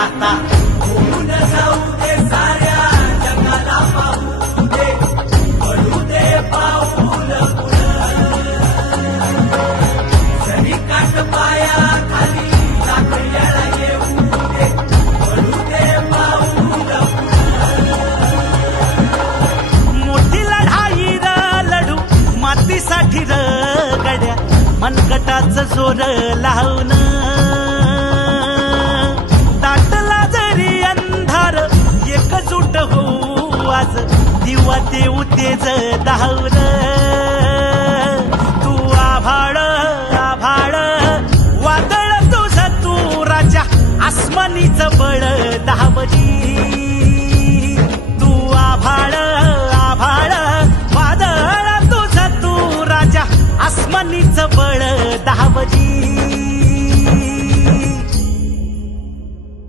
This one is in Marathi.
गाता होऊन जाऊ दे साऱ्या जगाला पाहू दे पडू दे पाऊल जरी काट पाया खाली साखळ्याला येऊ दे पडू दे पाऊल मोठी लढाई र लढू मातीसाठी र गड्या मनगटाचं जोर लावून दाटला जरी अंधार एकजूट होऊ आज दिवा देऊ तेज धावून तू आभाळ आभाळ वादळ तुझं तू राजा आसमानीचं बळ दावली तू आभाळ आभाळ वादळ तुझं तू राजा आसमानीचं बळ दावली